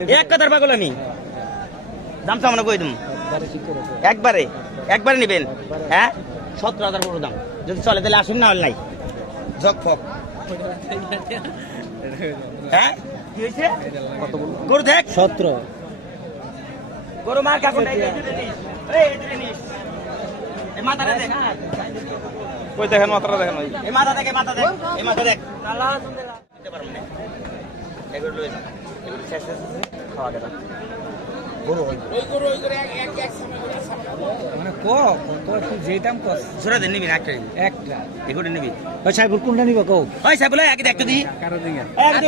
এক কথার পাগল আমি। দাম সামনে কই দিম? একবারে একবারে নেবেন? হ্যাঁ? সতেরো হাজার পুরো দাম। যদি চলে তাহলে আসুন না হলে নাই। জগ ফক। হ্যাঁ? কি হয়েছে? গরু দেখ। সতেরো গরু মার কাকুন মাথাটা দেখ। কই দেখেন মাত্রা দেখেন এই মাথা দেখ মাথা দেখ এই মাথা দেখ। এগুলো লয়ে যা। এগুলো শেষ শেষ শেষ খাওয়া দেবা গরু মানে ক? কত? তুই যে দাম কস জোড়া দিন নিবি একটা নিবি। একটা। এগুলো নিবি। ওই সাইবুল কোনটা নিব কও? ওই সাহেব আগে দেখতে দি। কারও দিকে।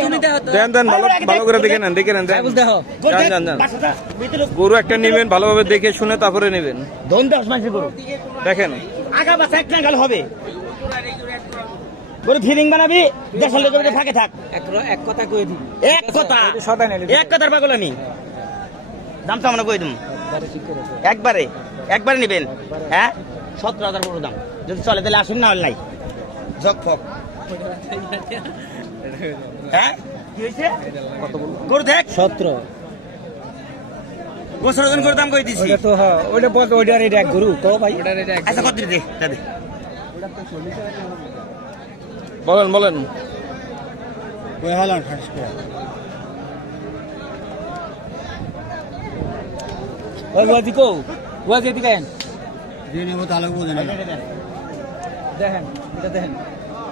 তুমি দেখো দেন দেন ভালো ভালো করে দেখে নেন দেখে নেন। দেখো। গরু একটা নেবেন ভালোভাবে দেখে শুনে তারপরে নেবেন। ধন দশ মাসে গরু। দেখেন। আগা বাসা হবে। গরু ফিরিং বানাবি দেশের লোকের ফাঁকে থাক। এক কথা কই দি এক কথা। এক কথার পাগল আমি। দাম সামনে কই দিম? একবারে একবারে। নেবেন? হ্যাঁ? সতেরো হাজার পুরো দাম। যদি চলে তাহলে আসুন না হলে নাই জগ ফক হ্যাঁ? কি হয়েছে? গরু দেখ। সতেরো গোসর ওজন করে দাম কই দিছি? ওটা তো হ্যাঁ ওটা বল ওইটার এটা এক গরু। কও ভাই। ওটার এটা এক আচ্ছা কত দে। তা দে বলেন বলেন দেখেন এটা দেখেন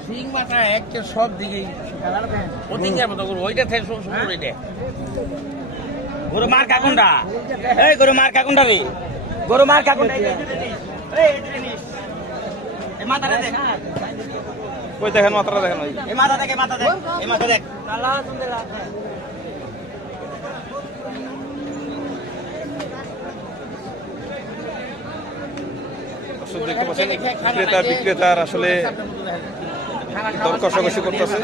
সিং মাথা একটা সব দিকেই ওদিকে মতো করব ওইটা থেকে শুরু শুরু করে গরু মার কাকুন্ডা এই গরু মার কাকুন্ডা রে গরু মার কাকুন্ডা। এই মাথাটা দেখ কই দেখেন মাত্রা দেখেন ওই। মাথা দেখ মাথা দেখ এই মাথা দেখ। দেখতে পাচ্ছেন ক্রেতা বিক্রেতার আসলে দর কষাকষি করতেছে।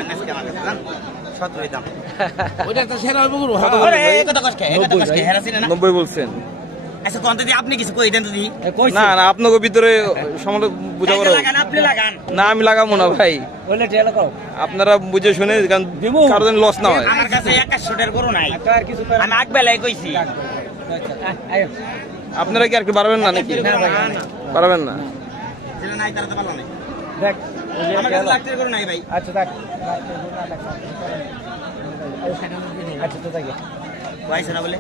নব্বই বলছেন। আচ্ছা কোন যদি আপনি কিছু কই দেন না না আপনাকে ভিতরে সমলে বুঝা আপনি লাগান। না আমি লাগাবো না ভাই। টেলা কও। আপনারা বুঝে শুনে কারণ দিবো। কারও লস না হয়। আমার কাছে একাশশো টাকার গরু নাই। আর কিছু আমি আগ বেলায় কইছি। আচ্ছা আপনারা কি আর কি পারবেন না নাকি? না না। পারবেন না? যেটা নাই তারা তো ভালো নাই। দেখ আমার কাছে লাখ টাকার গরু নাই ভাই। আচ্ছা দেখ আচ্ছা তো দেখে ভাইছে না বলে?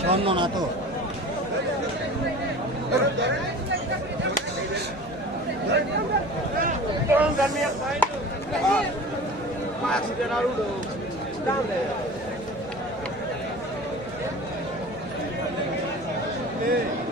স্বর্ণ না তো Hey.